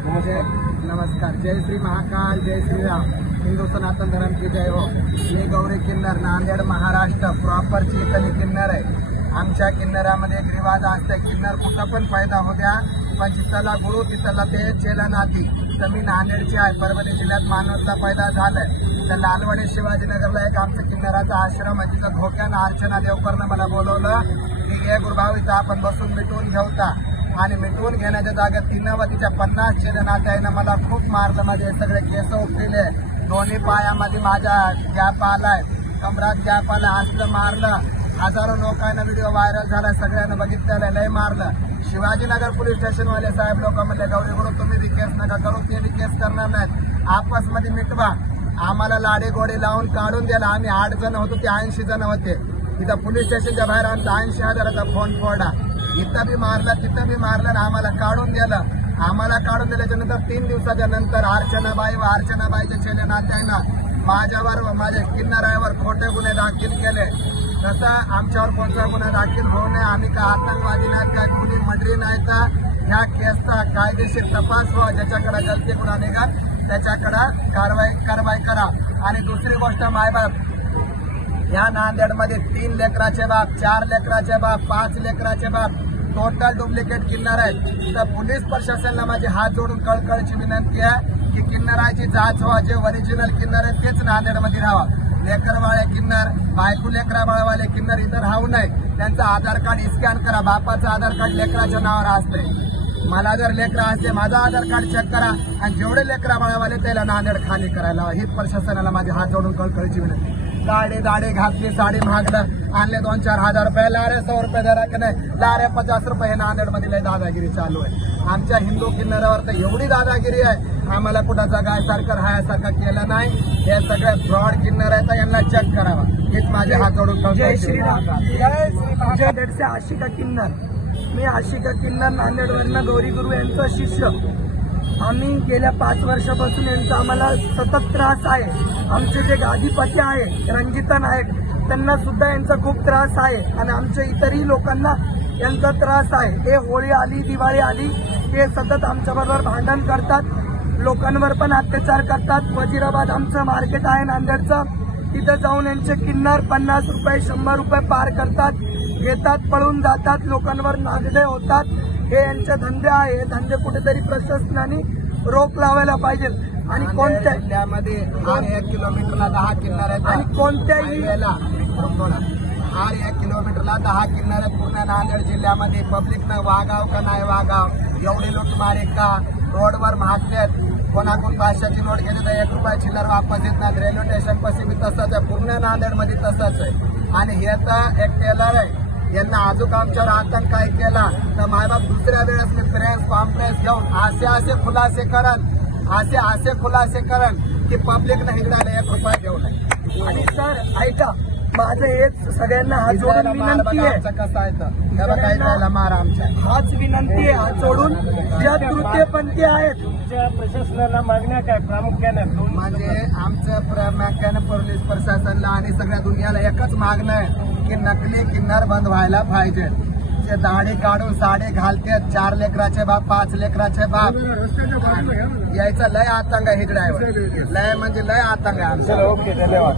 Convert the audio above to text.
नमस्कार. जय श्री महाकाल, जय श्रीराम. हिंदू सनातन धर्म की जय हो. मी गौरी किन्नर, नांदेड महाराष्ट्र प्रॉपर चितली किन्नर आहे. आमच्या किन्नरामध्ये एक रिवाज असते, किन्नर कुठं पण फायदा हो द्या, पण जिथला गुरु तिथला ते चेला नाती. तर मी नांदेडची आहे, परभणी जिल्ह्यात मानवतला पैदा झालाय. तर लालवाडी शिवाजीनगरला एक आमचं किन्नराचा आश्रम आहे. तिथं धोक्यानं अर्चना देवकरनं मला बोलवलं की हे गुरुभाऊ इथं आपण बसून मिटवून घेऊता. आणि मिटवून घेण्याच्या जागेत तिनं व तिच्या 50 चेला नात्यानं मला खूप मारलं. माझे सगळे केस उठलेले, दोन्ही पायामध्ये माझ्या गॅप आलाय, कमरात गॅप आला, असलं मारलं. हजारो लोकांना व्हिडिओ व्हायरल झाला, सगळ्यांना बघितलेलं, लय मारलं. शिवाजीनगर पोलीस स्टेशनवाले साहेब लोक म्हणले, गौरी गुरु तुम्ही बी केस नका करू, ते बी केस करणार नाहीत, आपसमध्ये मिटवा. आम्हाला लाडे गोडे लावून काढून द्यायला. आम्ही 8 जण होतो, ते 80 जण होते. इथं पोलीस स्टेशनच्या बाहेर आमचा 80,000चा फोन फोडा. इथं बी मारलं, तिथं बी मारलं, आम्हाला काढून दिलं. आम्हाला काढून दिल्याच्या नंतर 3 दिवसाच्या नंतर अर्चनाबाई व अर्चनाबाईच्या चेले नात्यानं माझ्यावर व माझ्या किन्नरावर खोटे गुन्हे दाखल केले. तसं आमच्यावर कोणता गुन्हा दाखल होऊ नये. आम्ही काय आतंकवादी नाहीत, काय कुणी मंडळी नाही. तर ह्या केसचा कायदेशीर तपास व्हावा. ज्याच्याकडे गलती गुन्हा निघाल त्याच्याकडे कारवाई करा. आणि दुसरी गोष्ट, मायबाप या नांदेडमध्ये 3 लेकराचे बाप, 4 लेकराचे बाप, 5 लेकराचे बाप, टोटल डुप्लिकेट किन्नर आहेत. तर पोलीस प्रशासनाला माझे हात जोडून कळकळीची विनंती आहे की किन्नराची जाच व्हा. जे ओरिजिनल किन्नर आहेत तेच नांदेडमध्ये राहावा. लेकरवाळे किन्नर, बायको लेकरा बाळावाले किन्नर इथं राहू नये. त्यांचं आधार कार्ड स्कॅन करा. बापाचं आधार कार्ड लेकराच्या नावावर असते. मला जर लेकरा असते, माझा आधार कार्ड चेक करा. आणि जेवढे लेकरा बाळावाले त्याला नांदेड खाली करायला हवा. हीच प्रशासनाला माझे हात जोडून कळकळीची विनंती. दाढी घातली, साडी महागलं, आणले 2-4 हजार रुपये, लारे 100 रुपये जरा की नाही, लारे 50 रुपये. हे नांदेडमध्ये लय दादागिरी चालू आहे. आमच्या हिंदू किन्नरावर तर एवढी दादागिरी आहे, आम्हाला कुणाचा गायसारखं राहायसारखं केलं नाही. हे सगळे फ्रॉड किन्नर आहेत, यांना चेक करावा. हेच माझे हात जोडून. जय श्रीराम. नांदेडचे आशिका किन्नर. मी आशिका किन्नर, नांदेडवरनं गौरी गुरु यांचा शिष्य. आम्ही गेल्या 5 वर्षापासून यांचा आम्हाला सतत त्रास आहे. आमचे जे गादीपती आहे रंजिता नायक, त्यांना सुद्धा यांचा खूप त्रास आहे. आणि आमच्या इतरही लोकांना यांचा त्रास आहे. हे होळी आली, दिवाळी आली, हे सतत आमच्याबरोबर भांडण करतात, लोकांवर पण अत्याचार करतात. वजीराबाद आमचं मार्केट आहे नांदेडचं, तिथं जाऊन यांचे किन्नर 50 रुपये 100 रुपये पार करतात, घेतात, पळून जातात, लोकांवर नागडे होतात. हे यांचे धंदे आहे. हे धंदे कुठेतरी प्रशासनाने रोख लावायला पाहिजे. आणि कोणत्या जिल्ह्यामध्ये 1 किलोमीटरला 10 किन्नर आहेत. आणि कोणत्याही हर 1 किलोमीटरला 10 किन्नर आहेत. पूर्ण नांदेड जिल्ह्यामध्ये पब्लिकनं वागाव का नाही वागाव, एवढी लुटमारे का, रोडवर महागलेत. कोणाकोण 500ची नोट घेतली तर 1 रुपया चिल्लर वापस येत नाही. रेल्वे स्टेशन पाशी बी तसंच आहे. पूर्ण नांदेडमध्ये तसंच आहे. आणि हे तर एक टेलर आहे, यांना अजून आमच्यावर आतंक काय केला तर मायबाप दुसऱ्या वेळेस मी प्रेस कॉन्फरन्स घेऊन असे खुलासे करन की पब्लिकनं हिंगडायला 1 रुपया घेऊ नये. आणि सर ऐका, माझं हेच सगळ्यांना हात जोडून विनंती आहे. कसं आहे तर काय जायला मारा आमच्या हाच विनंती आहे, हात जोडून. ज्या तृतीयपंथी आहेत प्रशासनाला मागण्या काय प्रामुख्याने? म्हणजे आमचं प्रामुख्याने पोलीस प्रशासनाला आणि सगळ्या दुनियाला एकच मागणं आहे की नकली किन्नर बंद व्हायला पाहिजे. जे दाढी काढून साडी घालते, 4 लेकराचे बाप, 5 लेकराचे बाप, यायचा लय आतंक आहे. हिगड्यावर लय म्हणजे लय आतंक आहे आमचा. ओके, धन्यवाद.